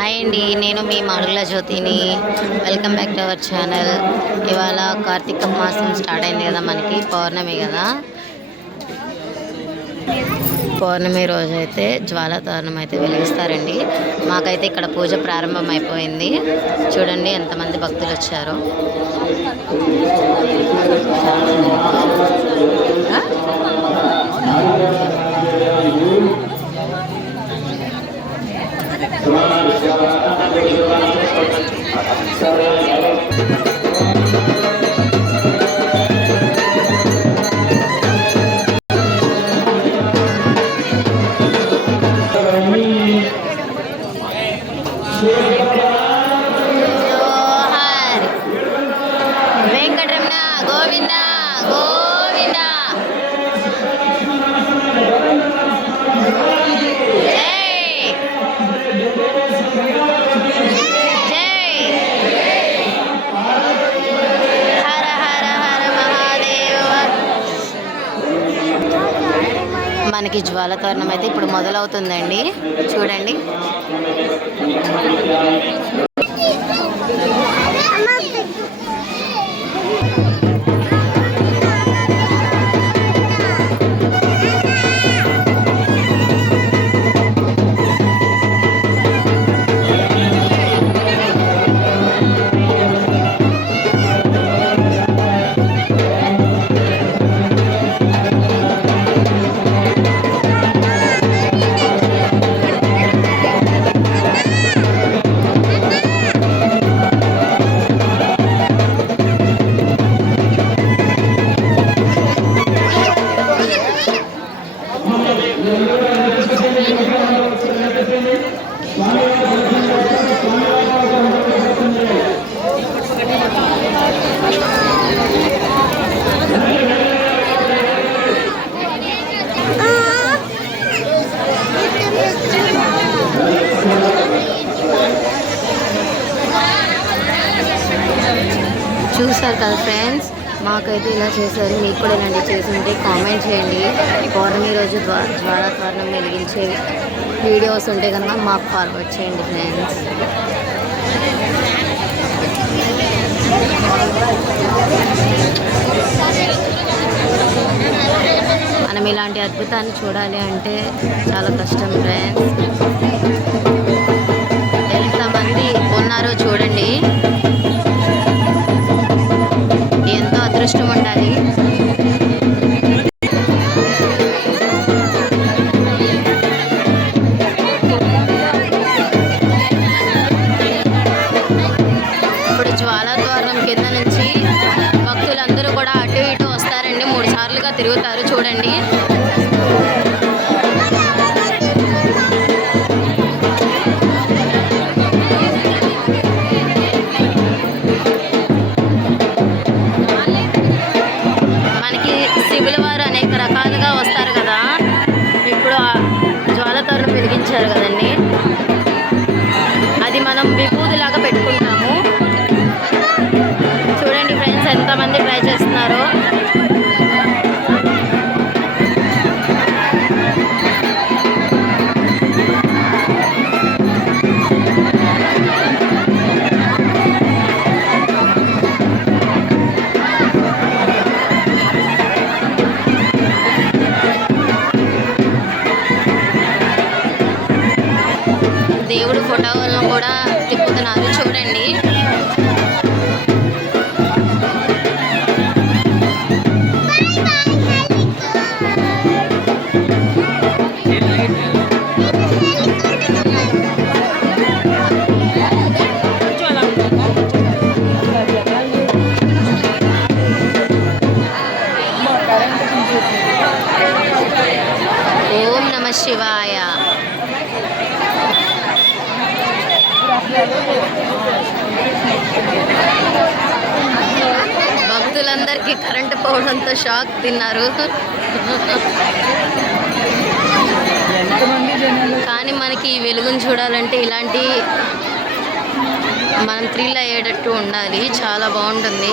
Hi అండి నేను మీ మాడుగుల జ్యోతిని. Welcome back to our channel ఇవాళ కార్తీక మాసం స్టార్ట్ అయింది కదా మనకి పౌర్ణమి కదా? పౌర్ణమి రోజు అయితే జ్వాల తోరణం అయితే వెలిగిస్తారండి. మాకైతే ఇక్కడ పూజ ప్రారంభం అయిపోయింది చూడండి ఎంతమంది భక్తులు వచ్చారో. Thank you. మనకి జ్వాల తోరణం అయితే ఇప్పుడు మొదలవుతుందండి. చూడండి. చూసారు కదా ఫ్రెండ్స్. మాకైతే ఇలా చేశారు. మీకు కూడా ఇలాంటివి చేసి ఉంటే కామెంట్ చేయండి. పౌర్ణమి రోజు ద్వారా జ్వాల వెలిగించే వీడియోస్ ఉంటే కనుక మాకు ఫార్వర్డ్ చేయండి ఫ్రెండ్స్. మనం ఇలాంటి అద్భుతాన్ని చూడాలి అంటే చాలా కష్టం ఫ్రెండ్స్. ఎంతమంది ఉన్నారో చూడాలి. అదృష్టం ఉండాలి. ఇప్పుడు జ్వాలాద్వారం కింద నుంచి భక్తులందరూ కూడా అటు ఇటు వస్తారండి. మూడు సార్లుగా తిరుగుతారు చూడండి. దేవుడు ఫోటోలను కూడా తిప్పుతున్నారు. చూడండి. ఓం నమ శివాయ. భక్తులందరికీ కరెంటు పోవడంతో షాక్ తిన్నారు. కానీ మనకి ఈ వెలుగును చూడాలంటే ఇలాంటి మనం థ్రిల్ అయ్యేటట్టు ఉండాలి. చాలా బాగుంటుంది.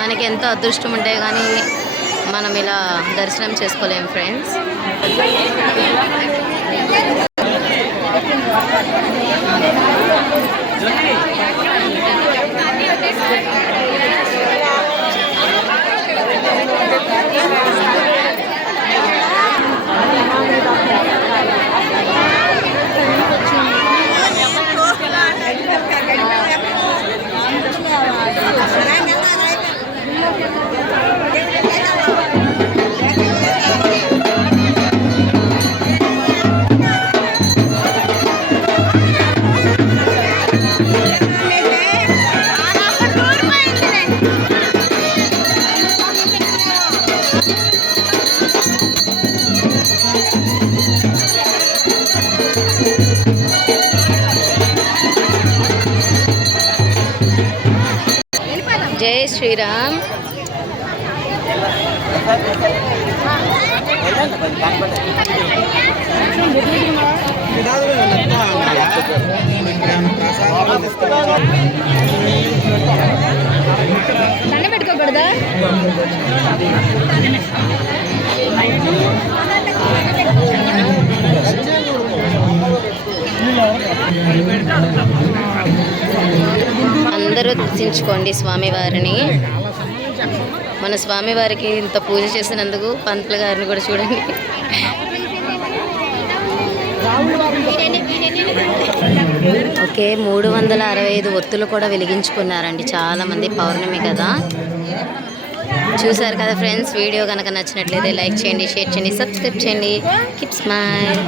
మనకి ఎంతో అదృష్టం ఉంటే కానీ మనం ఇలా దర్శనం చేసుకోలేం ఫ్రెండ్స్. ಜೊತೆಗೆ జై శ్రీరామ్. దండ పెట్టుకోకూడదా? పెడతా అందరూ దర్శించుకోండి స్వామివారిని. మన స్వామివారికి ఇంత పూజ చేసినందుకు పంతులు గారిని కూడా చూడండి. ఓకే మూడు వందల అరవై ఐదు ఒత్తులు కూడా వెలిగించుకున్నారండి చాలామంది పౌర్ణమి కదా. చూసారు కదా ఫ్రెండ్స్ వీడియో కనుక నచ్చినట్లయితే లైక్ చేయండి షేర్ చేయండి సబ్స్క్రైబ్ చేయండి. Keep smile